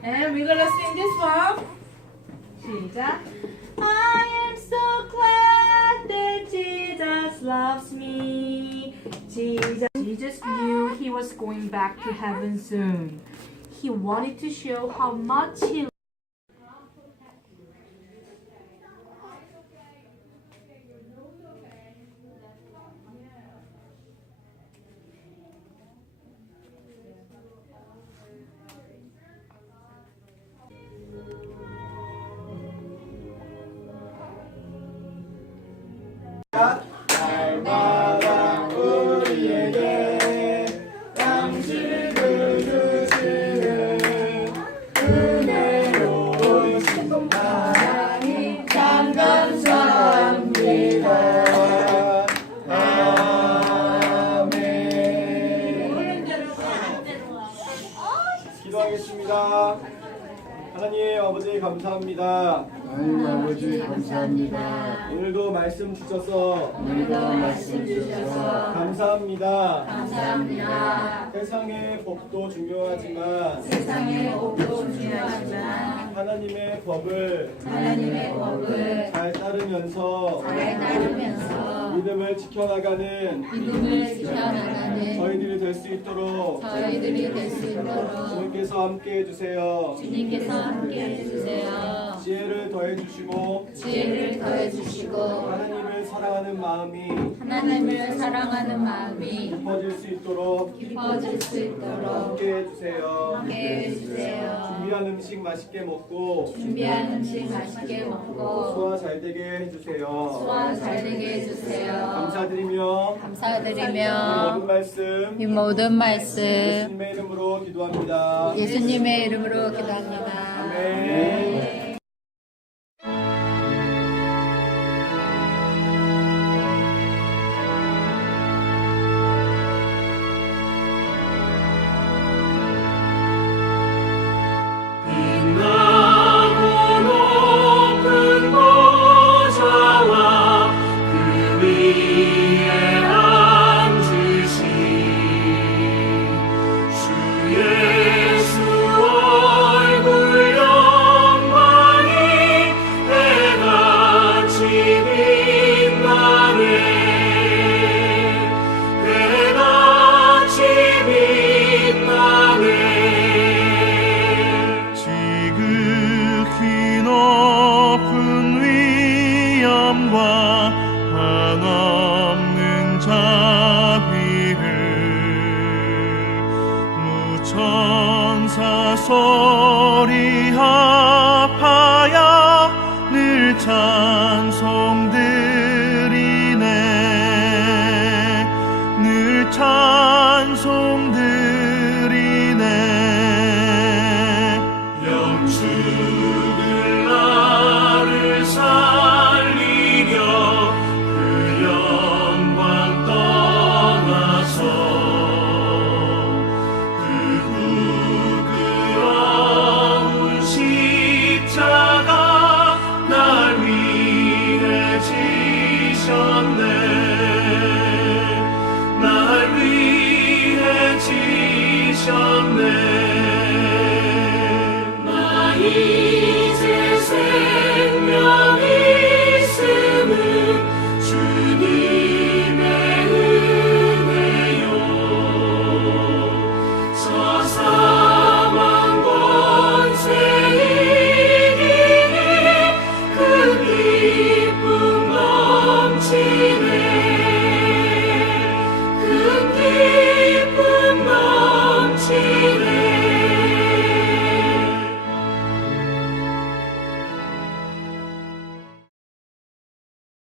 And we're gonna sing this one. 시작. I am so glad that Jesus loves me. Jesus knew he was going back to heaven soon. He wanted to show how much he 날마다 우리에게 양식을 주시는 은혜로우신 하나님 참 감사합니다. 아멘. 기도하겠습니다. 하나님 아버지 감사합니다. 하나님 아버지 감사합니다. 오늘도 말씀 주셔서 감사합니다. 세상의 법도 중요하지만 하나님의 법을 잘 따르면서 믿음을 지켜나가는 저희들이 될 수 있도록 주님께서 함께 해주세요. 지혜를 더해주시고 하나님을 사랑하는 마음이 깊어질 수 있도록 함께 해주세요. 준비한 음식 맛있게 먹고 소화 잘 되게 해주세요. 감사드리며 이 모든 말씀 예수님의 이름으로 기도합니다. 아멘. 한없는 자비를 무천사 소리 합하여 늘 찬